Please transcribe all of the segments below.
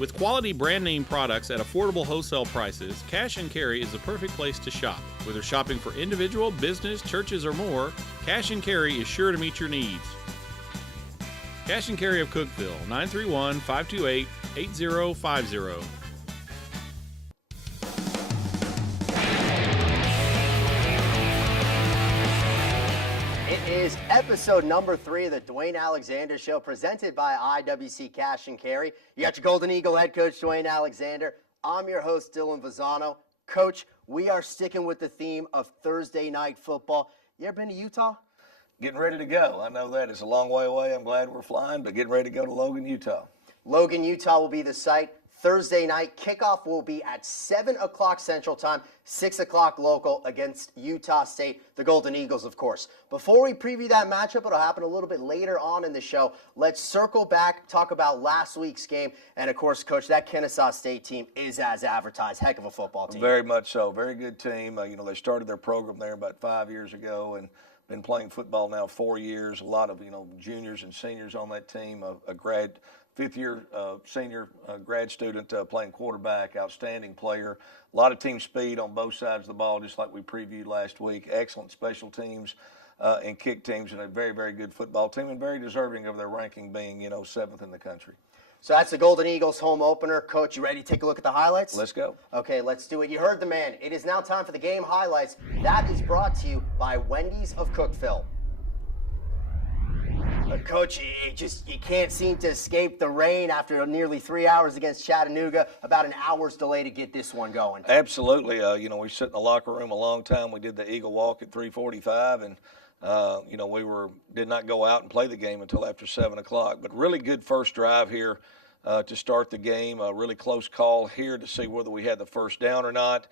With quality brand name products at affordable wholesale prices, Cash and Carry is the perfect place to shop. Whether shopping for individual, business, churches, or more, Cash and Carry is sure to meet your needs. Cash and Carry of Cookeville, 931-528-8050. It is episode number 3 of the Dewayne Alexander Show, presented by IWC Cash and Carry. You got your Golden Eagle head coach, Dewayne Alexander. I'm your host, Dylan Vazano. Coach, we are sticking with the theme of Thursday night football. You ever been to Utah? Getting ready to go. I know that it's a long way away. I'm glad we're flying, but getting ready to go to Logan, Utah. Logan, Utah will be the site. Thursday night, kickoff will be at 7 o'clock Central Time, 6 o'clock local against Utah State, the Golden Eagles, of course. Before we preview that matchup, it'll happen a little bit later on in the show. Let's circle back, talk about last week's game. And, of course, Coach, that Kennesaw State team is as advertised. Heck of a football team. Very much so. Very good team. They started their program there about 5 years ago and been playing football now 4 years. A lot of, juniors and seniors on that team, a fifth-year senior grad student playing quarterback, outstanding player. A lot of team speed on both sides of the ball, just like we previewed last week. Excellent special teams and kick teams, and a very, very good football team, and very deserving of their ranking being, 7th in the country. So that's the Golden Eagles home opener. Coach, you ready to take a look at the highlights? Let's go. Okay, let's do it. You heard the man. It is now time for the game highlights. That is brought to you by Wendy's of Cookeville. Coach, you can't seem to escape the rain after nearly 3 hours against Chattanooga. About an hour's delay to get this one going. Absolutely. We sit in the locker room a long time. We did the Eagle Walk at 3:45, and we did not go out and play the game until after 7 o'clock. But really good first drive here to start the game. A really close call here to see whether we had the first down or not.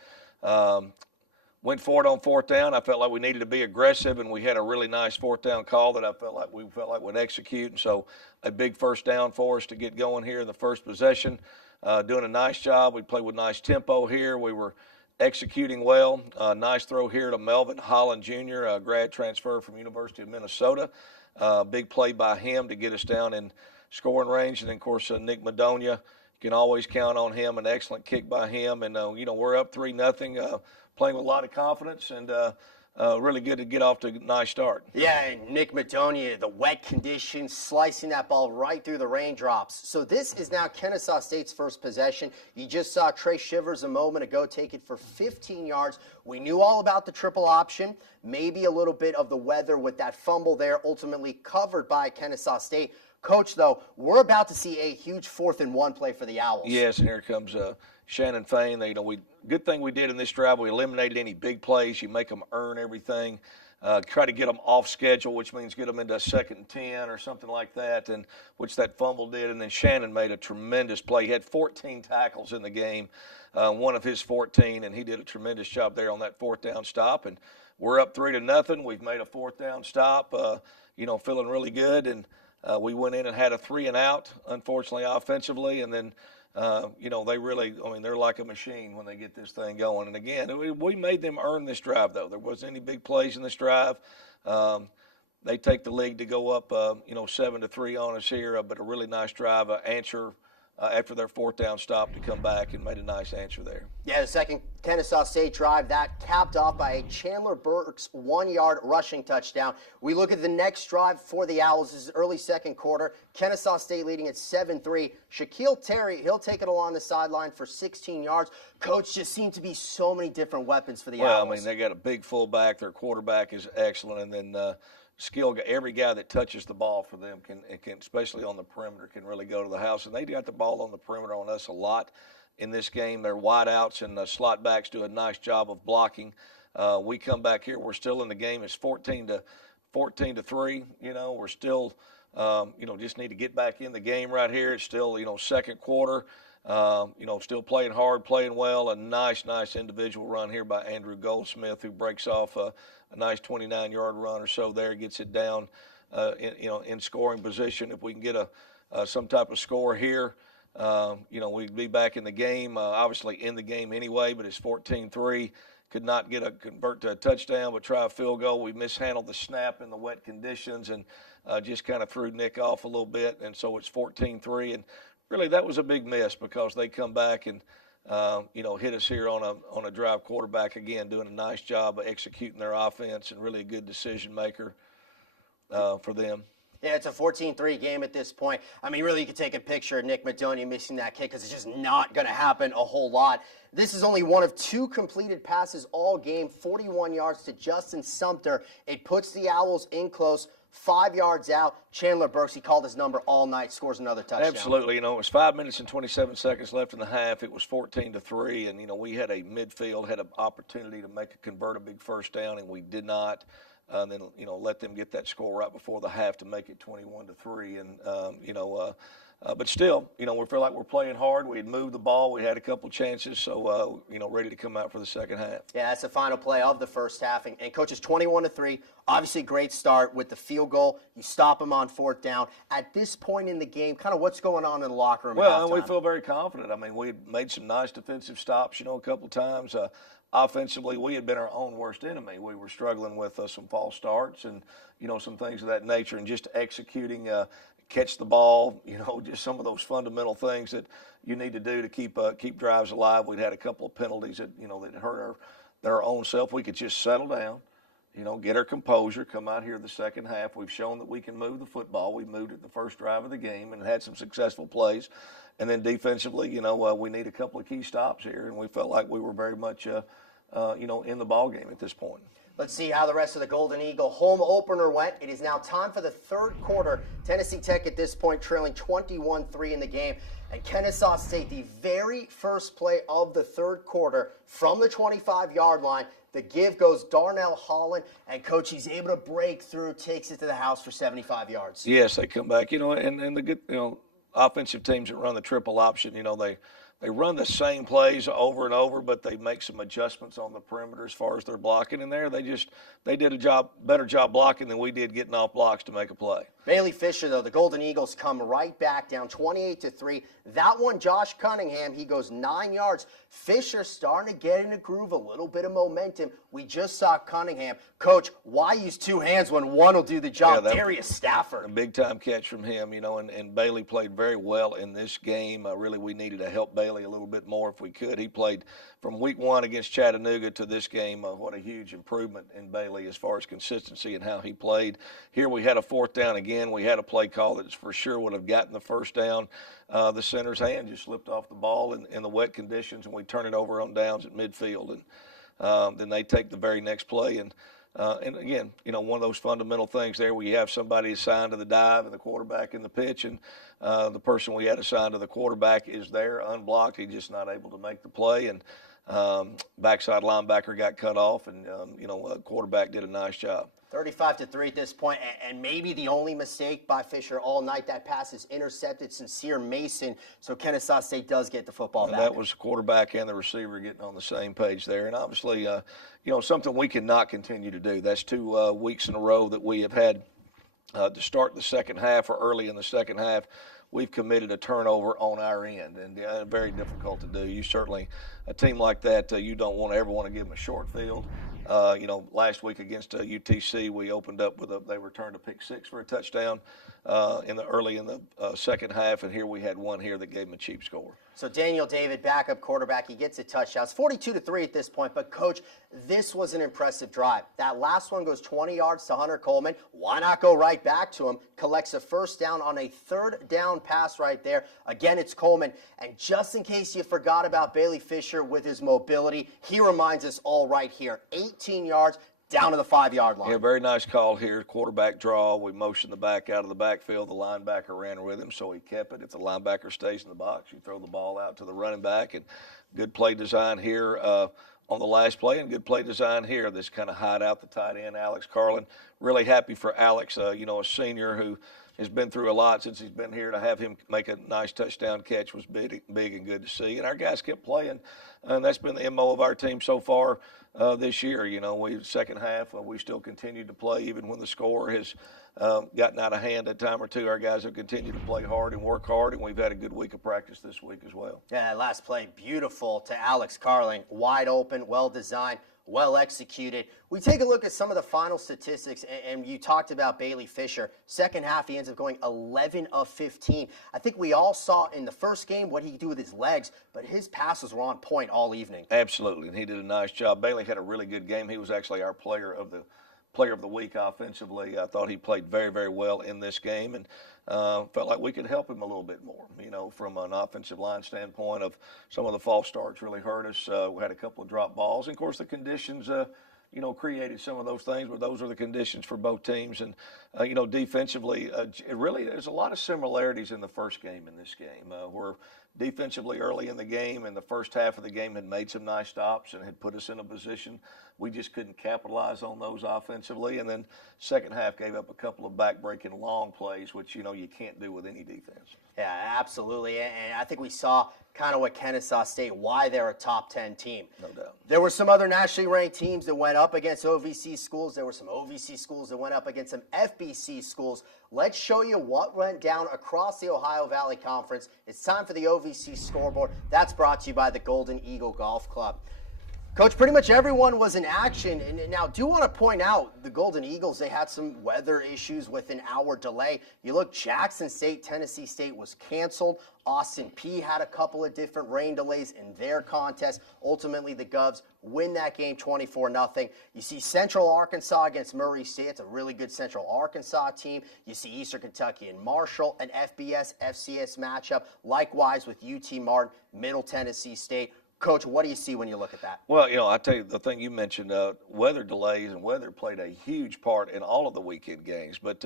Went for it on fourth down. I felt like we needed to be aggressive, and we had a really nice fourth down call that I felt like would execute. And so a big first down for us to get going here in the first possession. Doing a nice job. We played with nice tempo here. We were executing well. Nice throw here to Melvin Holland Jr., a grad transfer from University of Minnesota. Big play by him to get us down in scoring range. And, of course, Nick Madonia, you can always count on him. An excellent kick by him. And, we're up 3-0. Playing with a lot of confidence, and really good to get off to a nice start. Yeah, and Nick Madonia, the wet conditions, slicing that ball right through the raindrops. So this is now Kennesaw State's first possession. You just saw Trey Shivers a moment ago take it for 15 yards. We knew all about the triple option, maybe a little bit of the weather with that fumble there, ultimately covered by Kennesaw State. Coach, though, we're about to see a huge 4th-and-1 play for the Owls. Yes, and here comes Shannon Fain. Good thing we did in this drive. We eliminated any big plays. You make them earn everything. Try to get them off schedule, which means get them into a 2nd and 10 or something like that, and which that fumble did. And then Shannon made a tremendous play. He had 14 tackles in the game, one of his 14, and he did a tremendous job there on that 4th down stop. And we're up 3-0. We've made a 4th down stop. Feeling really good, and we went in and had a 3-and-out, unfortunately, offensively, and then. They're like a machine when they get this thing going. And again, we made them earn this drive, though. There wasn't any big plays in this drive. They take the league to go up, 7-3 on us here, but a really nice drive, answer after their 4th down stop to come back and made a nice answer there. Yeah, the second Kennesaw State drive, that capped off by a Chandler Burks 1-yard rushing touchdown. We look at the next drive for the Owls. This is early second quarter. Kennesaw State leading at 7-3. Shaquille Terry, he'll take it along the sideline for 16 yards. Coach, just seemed to be so many different weapons for the Owls. They got a big fullback. Their quarterback is excellent, and then every guy that touches the ball for them can, especially on the perimeter, can really go to the house. And they got the ball on the perimeter on us a lot in this game. Their wideouts and slot backs do a nice job of blocking. We come back here. We're still in the game. It's 14-3. We're still, just need to get back in the game right here. It's still, second quarter. Still playing hard, playing well. A nice individual run here by Andrew Goldsmith, who breaks off a nice 29-yard run or so there, gets it down, in scoring position. If we can get some type of score here, we'd be back in the game. Obviously in the game anyway, but it's 14-3. Could not convert to a touchdown, but try a field goal. We mishandled the snap in the wet conditions and just kind of threw Nick off a little bit, and so it's 14-3. And really that was a big miss because they come back and hit us here on a drive. Quarterback again doing a nice job of executing their offense and really a good decision maker for them. Yeah, it's a 14-3 game at this point. I mean, really, you could take a picture of Nick Madonia missing that kick because it's just not going to happen a whole lot. This is only one of 2 completed passes all game, 41 yards to Justin Sumter. It puts the Owls in close, 5 yards out. Chandler Burks, he called his number all night, scores another touchdown. Absolutely. It was 5 minutes and 27 seconds left in the half. It was 14-3, and, we had a midfield, had an opportunity to convert a big first down, and we did not. And then, let them get that score right before the half to make it 21-3. And, but still, we feel like we're playing hard. We had moved the ball. We had a couple chances. So, ready to come out for the second half. Yeah, that's the final play of the first half. And Coach, it's 21-3. Obviously, great start with the field goal. You stop them on 4th down. At this point in the game, kind of what's going on in the locker room? Well, we feel very confident. I mean, we had made some nice defensive stops, a couple of times. Offensively, we had been our own worst enemy. We were struggling with some false starts and, some things of that nature, and just executing, catch the ball, just some of those fundamental things that you need to do to keep drives alive. We'd had a couple of penalties that, that hurt our own self. We could just settle down, get our composure, come out here the second half. We've shown that we can move the football. We moved it the first drive of the game and had some successful plays. And then defensively, we need a couple of key stops here, and we felt like we were very much, in the ball game at this point. Let's see how the rest of the Golden Eagle home opener went. It is now time for the third quarter. Tennessee Tech at this point trailing 21-3 in the game. And Kennesaw State, the very first play of the third quarter from the 25-yard line. The give goes Darnell Holland, and Coach, he's able to break through, takes it to the house for 75 yards. Yes, they come back, and the good, offensive teams that run the triple option, they run the same plays over and over, but they make some adjustments on the perimeter as far as their blocking in there. They did a better job blocking than we did getting off blocks to make a play. Bailey Fisher, though, the Golden Eagles come right back down 28-3. That one, Josh Cunningham, he goes 9 yards. Fisher starting to get in a groove, a little bit of momentum. We just saw Cunningham. Coach, why use 2 hands when one will do the job? Yeah, Darius Stafford. A big-time catch from him, and Bailey played very well in this game. Really, we needed to help Bailey a little bit more if we could. He played from week 1 against Chattanooga to this game. What a huge improvement in Bailey as far as consistency and how he played. Here we had a 4th down again. We had a play call that for sure would have gotten the first down. The center's hand just slipped off the ball in the wet conditions, and we turn it over on downs at midfield. And then they take the very next play. And again, one of those fundamental things there where you have somebody assigned to the dive and the quarterback in the pitch, and the person we had assigned to the quarterback is there unblocked. He's just not able to make the play. And backside linebacker got cut off, and, quarterback did a nice job. 35-3 at this point, and maybe the only mistake by Fisher all night. That pass is intercepted. Sincere Mason, so Kennesaw State does get the football back. That was the quarterback and the receiver getting on the same page there, and obviously, something we cannot continue to do. That's 2 weeks in a row that we have had to start the second half or early in the second half. We've committed a turnover on our end, and very difficult to do. You certainly, a team like that, you don't ever want to give them a short field. Last week against UTC, we opened up with they returned a pick 6 for a touchdown early in the second half, and here we had one here that gave them a cheap score. So Daniel David, backup quarterback, he gets a touchdown. It's 42-3 at this point, but Coach, this was an impressive drive. That last one goes 20 yards to Hunter Coleman. Why not go right back to him? Collects a first down on a 3rd down pass right there. Again, it's Coleman. And just in case you forgot about Bailey Fisher with his mobility, he reminds us all right here. 18 yards. Down to the 5-yard line. Yeah, very nice call here. Quarterback draw. We motioned the back out of the backfield. The linebacker ran with him, so he kept it. If the linebacker stays in the box, you throw the ball out to the running back. And good play design here on the last play, and good play design here. This kind of hide out the tight end, Alex Carlin. Really happy for Alex, a senior who has been through a lot since he's been here. To have him make a nice touchdown catch was big and good to see. And our guys kept playing, and that's been the MO of our team so far this year. Second half, we still continued to play even when the score has gotten out of hand a time or two. Our guys have continued to play hard and work hard, and we've had a good week of practice this week as well. Yeah, that last play, beautiful to Alex Carling. Wide open, well designed. well executed. We take a look at some of the final statistics, and you talked about Bailey Fisher. Second half, he ends up going 11 of 15. I think we all saw in the first game what he could do with his legs, but his passes were on point all evening. Absolutely, and he did a nice job. Bailey had a really good game. He was actually our player of the week offensively. I thought he played very, very well in this game, and felt like we could help him a little bit more, from an offensive line standpoint. Of some of the false starts really hurt us. We had a couple of drop balls, and of course the conditions created some of those things, but those are the conditions for both teams. And defensively, there's a lot of similarities in the first game and this game. We're defensively early in the game, and the first half of the game had made some nice stops and had put us in a position. We just couldn't capitalize on those offensively. And then second half gave up a couple of back-breaking long plays, which, you can't do with any defense. Yeah, absolutely. And I think we saw kind of what Kennesaw State, why they're a top 10 team. No doubt. There were some other nationally ranked teams that went up against OVC schools. There were some OVC schools that went up against some FBC schools. Let's show you what went down across the Ohio Valley Conference. It's time for the OVC scoreboard. That's brought to you by the Golden Eagle Golf Club. Coach, pretty much everyone was in action. And now, do want to point out the Golden Eagles, they had some weather issues with an hour delay. You look, Jackson State, Tennessee State was canceled. Austin P had a couple of different rain delays in their contest. Ultimately, the Govs win that game 24-0. You see Central Arkansas against Murray State. It's a really good Central Arkansas team. You see Eastern Kentucky and Marshall, an FBS-FCS matchup. Likewise with UT Martin, Middle Tennessee State. Coach, what do you see when you look at that? Well, I tell you, the thing you mentioned, weather delays, and weather played a huge part in all of the weekend games. But,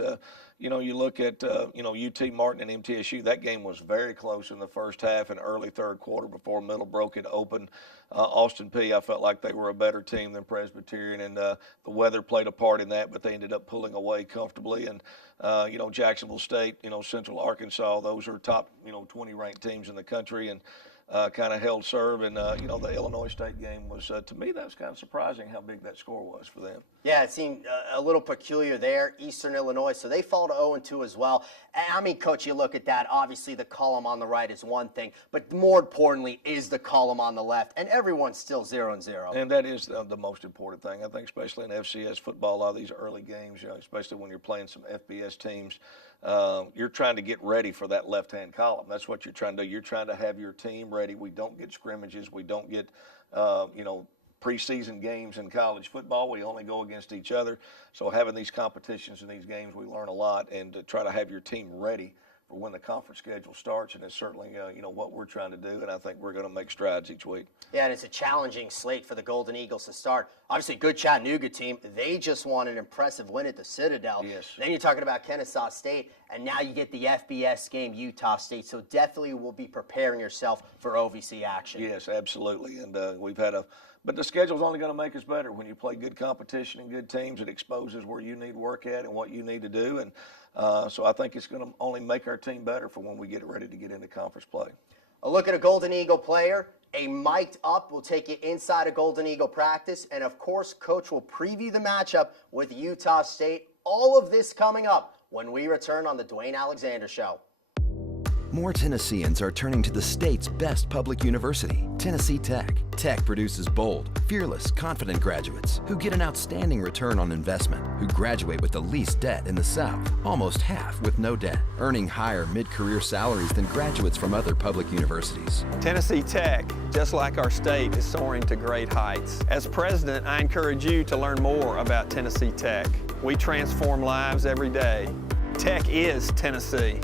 you look at, UT Martin and MTSU, that game was very close in the first half and early third quarter before Middle broke it open. Austin P, I felt like they were a better team than Presbyterian, and the weather played a part in that, but they ended up pulling away comfortably. And, Jacksonville State, Central Arkansas, those are top, 20 ranked teams in the country, and kind of held serve. And, the Illinois State game was, to me, that was kind of surprising how big that score was for them. Yeah, it seemed a little peculiar there, Eastern Illinois, so they fall to 0-2 as well. I mean, Coach, you look at that, obviously the column on the right is one thing, but more importantly is the column on the left, and everyone's still 0-0. And that is the most important thing, I think, especially in FCS football, a lot of these early games, especially when you're playing some FBS teams. You're trying to get ready for that left-hand column. That's what you're trying to do. You're trying to have your team ready. We don't get scrimmages. We don't get, preseason games in college football. We only go against each other. So having these competitions and these games, we learn a lot, and to try to have your team ready for when the conference schedule starts, and it's certainly, what we're trying to do, and I think we're going to make strides each week. Yeah, and it's a challenging slate for the Golden Eagles to start. Obviously, good Chattanooga team. They just won an impressive win at the Citadel. Yes. Then you're talking about Kennesaw State, and now you get the FBS game, Utah State. So definitely will be preparing yourself for OVC action. Yes, absolutely. And but the schedule's only going to make us better. When you play good competition and good teams, it exposes where you need work at and what you need to do. And so I think it's going to only make our team better for when we get ready to get into conference play. A look at a Golden Eagle player, a mic'd up will take you inside a Golden Eagle practice. And of course, Coach will preview the matchup with Utah State. All of this coming up when we return on the Dwayne Alexander Show. More Tennesseans are turning to the state's best public university, Tennessee Tech. Tech produces bold, fearless, confident graduates who get an outstanding return on investment, who graduate with the least debt in the South, almost half with no debt, earning higher mid-career salaries than graduates from other public universities. Tennessee Tech, just like our state, is soaring to great heights. As president, I encourage you to learn more about Tennessee Tech. We transform lives every day. Tech is Tennessee.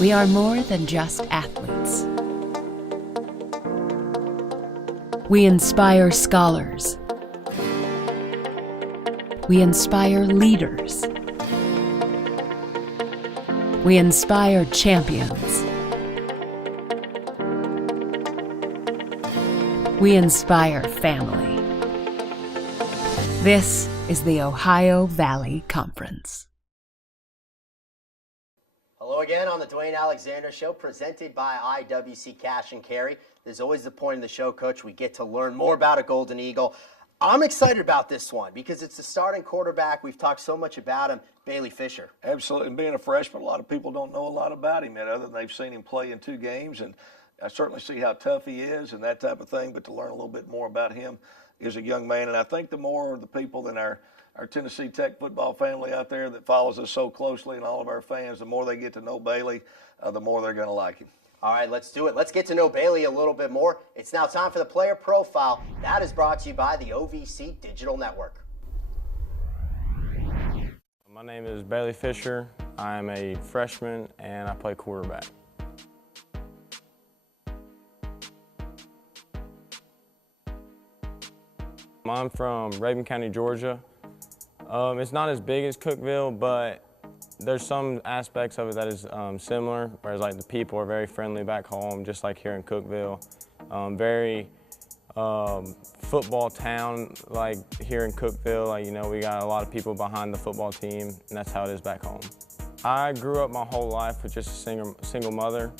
We are more than just athletes. We inspire scholars. We inspire leaders. We inspire champions. We inspire family. This is the Ohio Valley Conference. Hello again on the Dwayne Alexander Show, presented by IWC Cash and Carry. There's always the point of the show, Coach. We get to learn more about a Golden Eagle. I'm excited about this one because it's the starting quarterback. We've talked so much about him, Bailey Fisher. Absolutely. And being a freshman, a lot of people don't know a lot about him yet, other than they've seen him play in 2 games. And, I certainly see how tough he is and that type of thing, but to learn a little bit more about him as a young man. And I think the more the people in our Tennessee Tech football family out there that follows us so closely and all of our fans, the more they get to know Bailey, the more they're going to like him. All right, let's do it. Let's get to know Bailey a little bit more. It's now time for the player profile. That is brought to you by the OVC Digital Network. My name is Bailey Fisher. I'm a freshman and I play quarterback. I'm from Raven County, Georgia. It's not as big as Cookeville, but there's some aspects of it that is similar, whereas like the people are very friendly back home, just like here in Cookeville. Very football town, like here in Cookeville, like, you know, we got a lot of people behind the football team, and that's how it is back home. I grew up my whole life with just a single mother.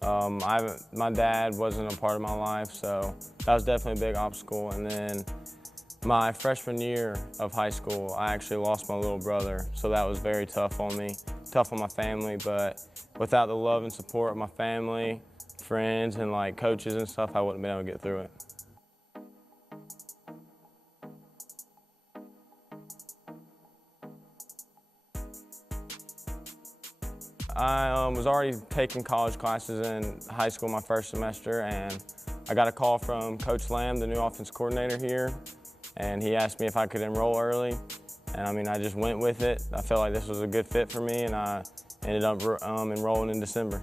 My dad wasn't a part of my life, so that was definitely a big obstacle. And then my freshman year of high school, I actually lost my little brother, so that was very tough on me, tough on my family, but without the love and support of my family, friends, and like coaches and stuff, I wouldn't have been able to get through it. I was already taking college classes in high school my first semester, and I got a call from Coach Lamb, the new offense coordinator here, and he asked me if I could enroll early. And I mean, I just went with it. I felt like this was a good fit for me, and I ended up enrolling in December.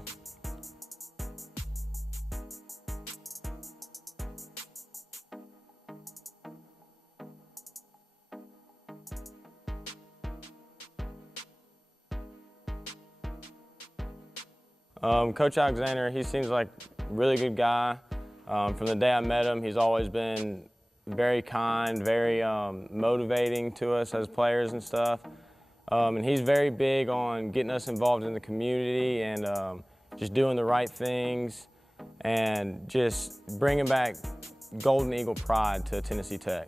Coach Alexander, he seems like a really good guy. From the day I met him, he's always been very kind, very motivating to us as players and stuff. And he's very big on getting us involved in the community and just doing the right things and just bringing back Golden Eagle pride to Tennessee Tech.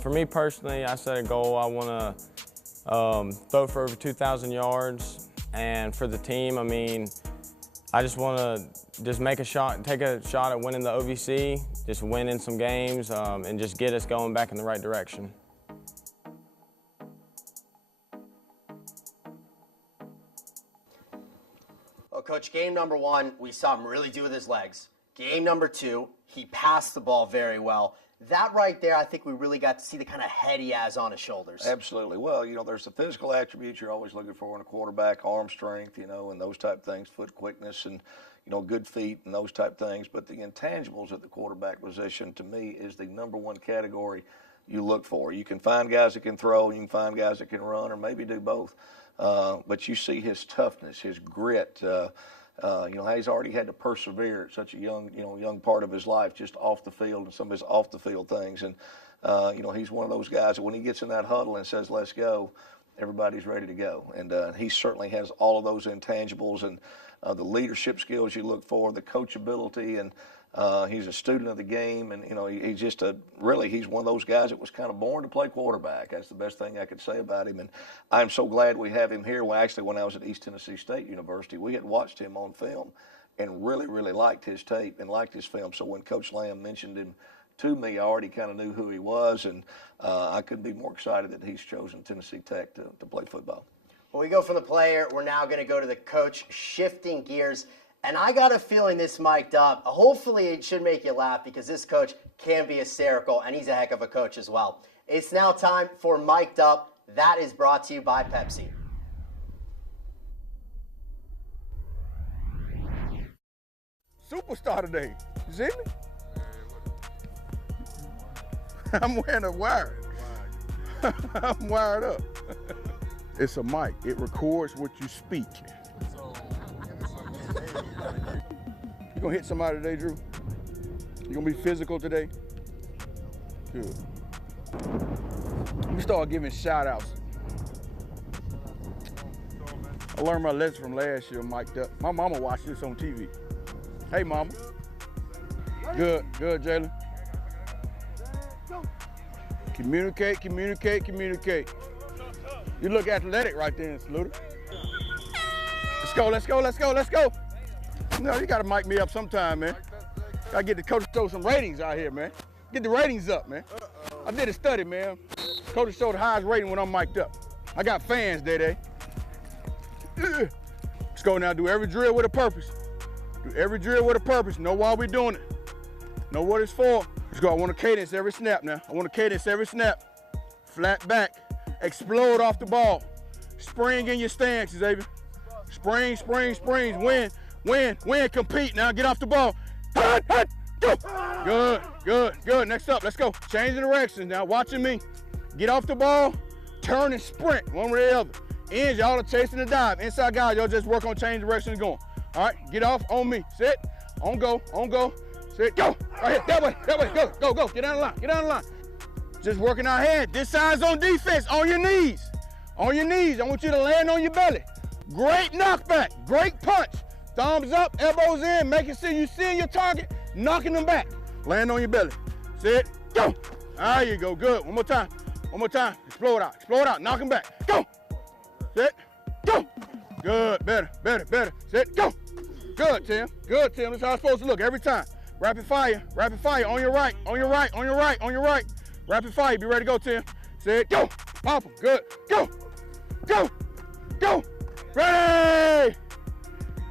For me personally, I set a goal. I want to throw for over 2,000 yards, and for the team, I mean, I just want to just make a shot, take a shot at winning the OVC, just winning some games, and just get us going back in the right direction. Well, Coach, game number one, we saw him really do with his legs. Game number two, he passed the ball very well. That right there, I think we really got to see the kind of head he has on his shoulders. Absolutely. Well, you know, there's the physical attributes you're always looking for in a quarterback, arm strength, you know, and those type things, foot quickness and, you know, good feet and those type things. But the intangibles at the quarterback position, to me, is the number one category you look for. You can find guys that can throw, you can find guys that can run, or maybe do both. But you see his toughness, his grit, you know, he's already had to persevere at such a young part of his life, just off the field and some of his off the field things. And, you know, he's one of those guys that when he gets in that huddle and says, let's go, everybody's ready to go. And he certainly has all of those intangibles and the leadership skills you look for, the coachability, and he's a student of the game. And, you know, he's just he's one of those guys that was kind of born to play quarterback. That's the best thing I could say about him. And I'm so glad we have him here. Well, actually, when I was at East Tennessee State University, we had watched him on film and really, really liked his tape and liked his film. So when Coach Lamb mentioned him to me, I already kind of knew who he was, and I couldn't be more excited that he's chosen Tennessee Tech to play football. When we go from the player, we're now going to go to the coach, shifting gears. And I got a feeling this mic'd up. Hopefully it should make you laugh because this coach can be hysterical, and he's a heck of a coach as well. It's now time for Mic'd Up. That is brought to you by Pepsi. Superstar today. You see me? I'm wearing a wire. I'm wired up. It's a mic. It records what you speak. You gonna hit somebody today, Drew? You gonna be physical today? Good. Let me start giving shout outs. I learned my lesson from last year, mic'd up. My mama watched this on TV. Hey, mama. Good, Jalen. Communicate. You look athletic right there, Sluter. Let's go, let's go, let's go, let's go. No, you gotta mic me up sometime, man. Gotta get the coach to show some ratings out here, man. Get the ratings up, man. I did a study, man. Coach showed the highest rating when I'm mic'd up. I got fans, Day. Let's go now, do every drill with a purpose. Do every drill with a purpose. Know why we're doing it. Know what it's for. Let's go, I want a cadence every snap now. I want a cadence every snap. Flat back, explode off the ball. Spring in your stance, Xavier. Spring, springs, win, compete. Now get off the ball. Go. Good. Next up, let's go. Change the directions now, watching me. Get off the ball, turn and sprint, one way or the other. Ends, y'all are chasing the dive. Inside guys, y'all just work on change directions going. All right, get off, on me, sit, on go, sit, go. Right here, that way, go. Get down the line, Just working our head. This side's on defense, on your knees. I want you to land on your belly. Great knockback, great punch. Thumbs up, elbows in, making sure you see your target, knocking them back. Land on your belly. Sit, go. There you go, good. One more time. Explode out, knock him back. Go. Sit, go. Good, better. Sit, go. Good, Tim. That's how it's supposed to look every time. Rapid fire, on your right. Rapid fire, be ready to go, Tim. Sit, go. Pop him, good. Go. Ready.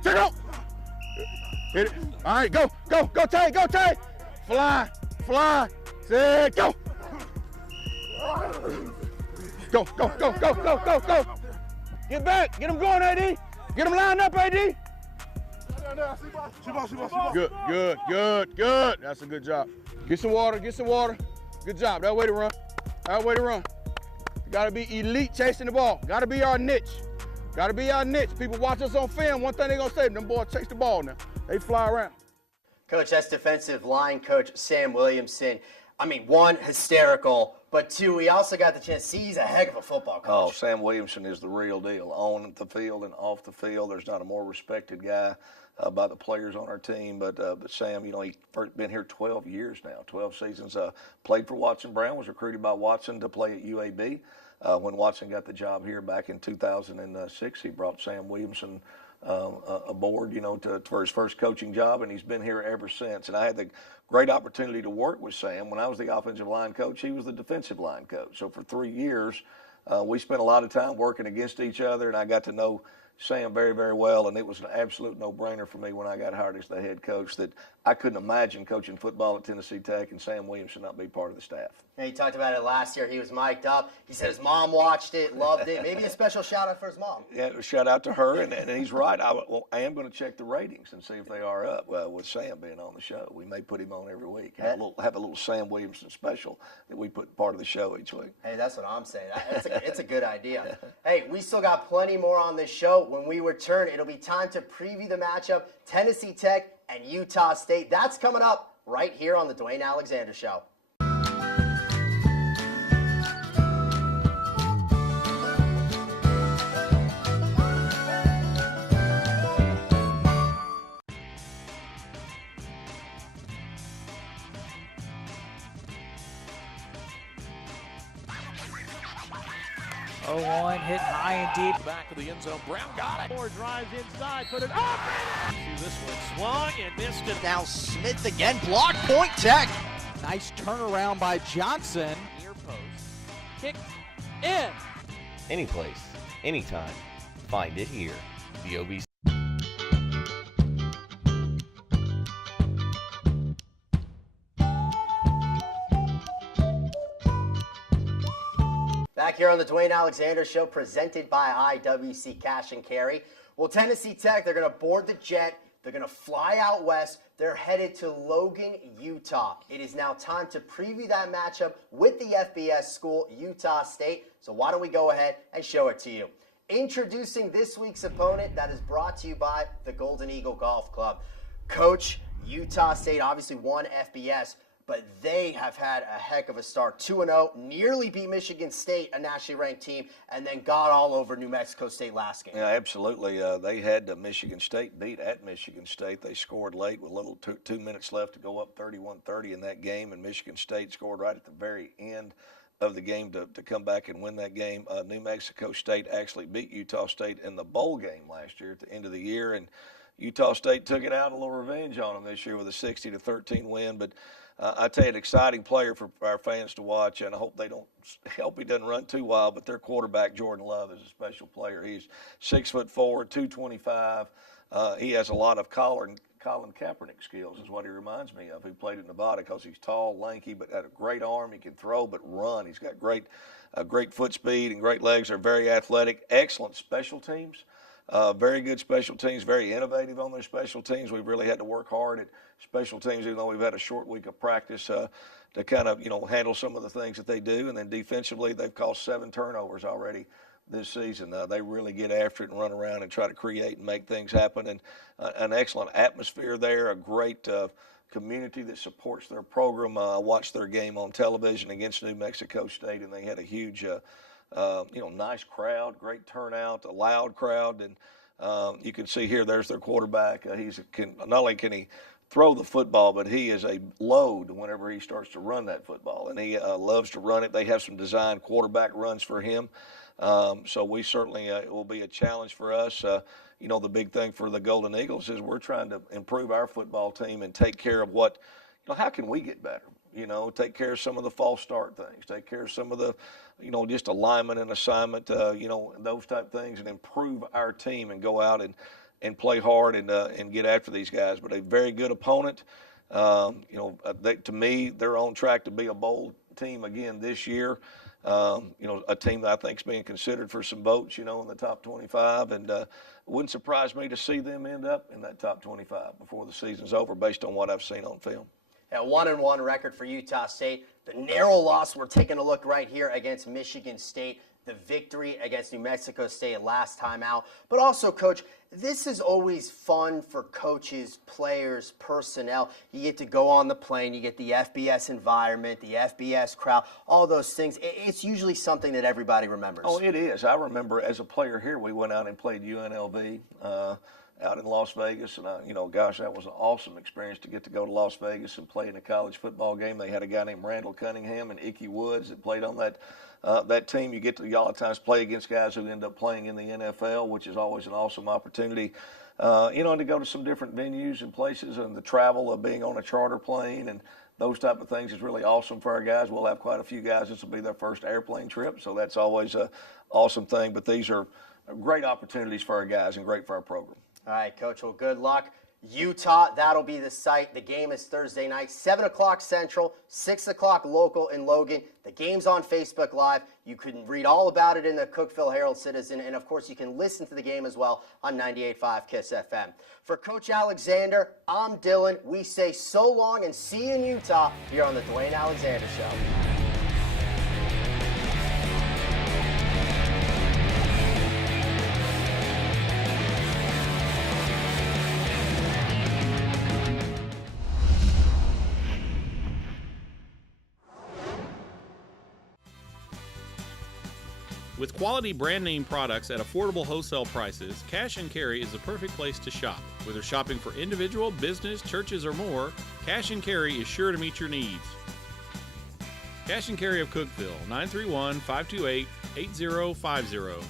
Check out. Hit it. All right, go, Tay. Fly. Sit, go. Go. Get back. Get him going, AD. Get him lined up, AD. Good. That's a good job. Get some water. Good job. That way to run. You gotta be elite chasing the ball. Gotta be our niche. People watch us on film. One thing they gonna say, them boys chase the ball now. They fly around. Coach, that's defensive line coach Sam Williamson. I mean, one, hysterical, but two, we also got the chance to see he's a heck of a football coach. Oh, Sam Williamson is the real deal. On the field and off the field, there's not a more respected guy by the players on our team. But Sam, he's been here 12 years now, 12 seasons. Played for Watson Brown, was recruited by Watson to play at UAB. When Watson got the job here back in 2006, he brought Sam Williamson aboard, for his first coaching job, and he's been here ever since. And I had the great opportunity to work with Sam. When I was the offensive line coach, he was the defensive line coach. So for 3 years, we spent a lot of time working against each other, and I got to know Sam very, very well, and it was an absolute no-brainer for me when I got hired as the head coach that I couldn't imagine coaching football at Tennessee Tech and Sam Williamson not be part of the staff. Yeah, he talked about it last year. He was mic'd up. He said his mom watched it, loved it. Maybe a special shout-out for his mom. Yeah, shout out to her, and he's right. I am going to check the ratings and see if they are up with Sam being on the show. We may put him on every week. Have a little Sam Williamson special that we put part of the show each week. Hey, that's what I'm saying. It's a good idea. Hey, we still got plenty more on this show. When we return, it'll be time to preview the matchup, Tennessee Tech and Utah State. That's coming up right here on the Dwayne Alexander Show. One hit high and deep. Back of the end zone. Brown got it. Moore drives inside. Put it up. This one swung and missed it. Now Smith again. Block point Tech. Nice turnaround by Johnson. Near post. Kick in. Any place, anytime. Find it here. The OBC. Back here on the Dwayne Alexander Show, presented by IWC Cash and Carry. Well, Tennessee Tech, they're going to board the jet. They're going to fly out west. They're headed to Logan, Utah. It is now time to preview that matchup with the FBS school, Utah State. So why don't we go ahead and show it to you. Introducing this week's opponent, that is brought to you by the Golden Eagle Golf Club. Coach, Utah State obviously won FBS, but they have had a heck of a start. 2-0, nearly beat Michigan State, a nationally ranked team, and then got all over New Mexico State last game. Yeah, absolutely. They had Michigan State beat at Michigan State. They scored late with little 2 minutes left to go up 31-30 in that game, and Michigan State scored right at the very end of the game to come back and win that game. New Mexico State actually beat Utah State in the bowl game last year at the end of the year, and Utah State took it out, a little revenge on them this year with a 60-13 win. But I tell you, an exciting player for our fans to watch, and I hope he doesn't run too wild. But their quarterback Jordan Love is a special player. He's 6'4", 225. He has a lot of Colin Kaepernick skills, is what he reminds me of. Who played at Nevada, because he's tall, lanky, but had a great arm. He can throw, but run. He's got great foot speed and great legs. They're very athletic. Excellent special teams. Very good special teams, very innovative on their special teams. We've really had to work hard at special teams, even though we've had a short week of practice to kind of, handle some of the things that they do. And then defensively, they've caused 7 turnovers already this season. They really get after it and run around and try to create and make things happen. And an excellent atmosphere there, a great community that supports their program. I watched their game on television against New Mexico State, and they had a huge nice crowd, great turnout, a loud crowd, and you can see here, there's their quarterback. Not only can he throw the football, but he is a load whenever he starts to run that football, and he loves to run it. They have some designed quarterback runs for him, so we certainly it will be a challenge for us. The big thing for the Golden Eagles is we're trying to improve our football team and take care of how can we get better? Take care of some of the false start things, take care of some of the, just alignment and assignment, those type things, and improve our team and go out and play hard and get after these guys. But a very good opponent. To me, they're on track to be a bowl team again this year. A team that I think is being considered for some votes, in the top 25, and it wouldn't surprise me to see them end up in that top 25 before the season's over, based on what I've seen on film. A 1-1 record for Utah State. The narrow loss, we're taking a look right here against Michigan State. The victory against New Mexico State last time out. But also, Coach, this is always fun for coaches, players, personnel. You get to go on the plane, you get the FBS environment, the FBS crowd, all those things. It's usually something that everybody remembers. Oh, it is. I remember as a player here, we went out and played UNLV out in Las Vegas, and that was an awesome experience to get to go to Las Vegas and play in a college football game. They had a guy named Randall Cunningham and Ickey Woods that played on that team. You get to a lot of times play against guys who end up playing in the NFL, which is always an awesome opportunity. And to go to some different venues and places, and the travel of being on a charter plane and those type of things is really awesome for our guys. We'll have quite a few guys. This will be their first airplane trip, so that's always an awesome thing. But these are great opportunities for our guys and great for our program. All right, Coach. Well, good luck. Utah, that'll be the site. The game is Thursday night, 7 o'clock Central, 6 o'clock local in Logan. The game's on Facebook Live. You can read all about it in the Cookeville Herald-Citizen, and, of course, you can listen to the game as well on 98.5 KISS FM. For Coach Alexander, I'm Dylan. We say so long and see you in Utah here on the Dewayne Alexander Show. With quality brand name products at affordable wholesale prices, Cash and Carry is the perfect place to shop. Whether shopping for individual, business, churches, or more, Cash and Carry is sure to meet your needs. Cash and Carry of Cookeville, 931-528-8050.